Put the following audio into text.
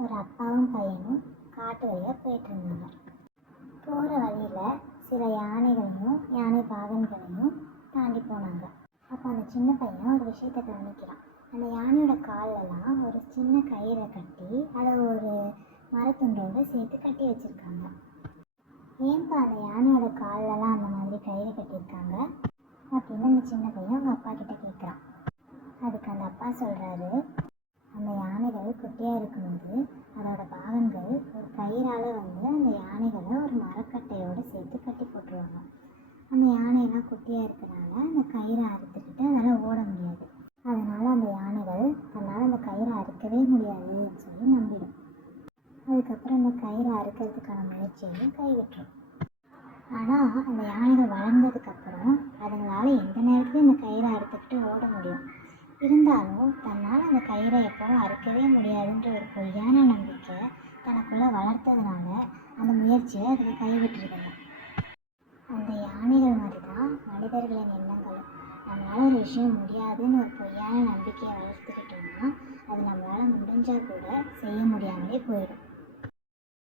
ஒரு அப்பாவும் பையனும் காட்டு வழியாக போயிட்டு இருந்தாங்க போகிற வழியில் சில யானைகளையும் யானை பாகன்களையும் தாண்டி போனாங்க. அப்போ அந்த சின்ன பையன் ஒரு விஷயத்தை கவனிக்கிறான். அந்த யானையோட கால்லெல்லாம் ஒரு சின்ன கயிறை கட்டி அதை ஒரு மரத்துண்டோடு சேர்த்து கட்டி வச்சுருக்காங்க. ஏன்பா அந்த யானையோட கால்லெல்லாம் அந்த மாதிரி கயிறு கட்டியிருக்காங்க அப்படின்னு அந்த சின்ன பையன் அவங்க அப்பா கிட்ட கேட்குறான் அதுக்கு அந்த அப்பா சொல்கிறாரு அந்த யானைகள் குட்டியாக இருக்கும்போது அதோட பாகன்கள் ஒரு கயிறால் வந்து அந்த யானைகளை ஒரு மரக்கட்டையோடு சேர்த்து கட்டி போட்டுருவாங்க. அந்த யானையெல்லாம் குட்டியாக இருக்கிறனால அந்த கயிறை அறுத்துக்கிட்டு அதால் ஓட முடியாது. அதனால் அந்த யானைகள் தன்னால் அந்த கயிறை அறுக்கவே முடியாதுன்னு சொல்லி நம்பிடும். அதுக்கப்புறம் அந்த கயிறை அறுக்கிறதுக்கான முயற்சியையும் கைவிட்டுரும். ஆனால் அந்த யானைகள் வளர்ந்ததுக்கப்புறம் அதுங்களால் எந்த நேரத்துலையும் அந்த கயிறை அறுத்துக்கிட்டு ஓட முடியும். இருந்தாலும் தன்னால் அந்த கயிறை எப்பவும் அறுக்கவே முடியாதுன்ற ஒரு பொய்யான நம்பிக்கை தனக்குள்ளே வளர்த்ததுனால அந்த முயற்சியை அதில் கைவிட்டுருக்கலாம் அந்த யானைகள் மாதிரி தான் மனிதர்களின் எண்ணங்களும். நம்மளால் ஒரு விஷயம் முடியாதுன்னு ஒரு பொய்யான நம்பிக்கையை வளர்த்துக்கிட்டோம்னா அது நம்மளால் முடிஞ்சால் கூட செய்ய முடியாமலே போயிடும்.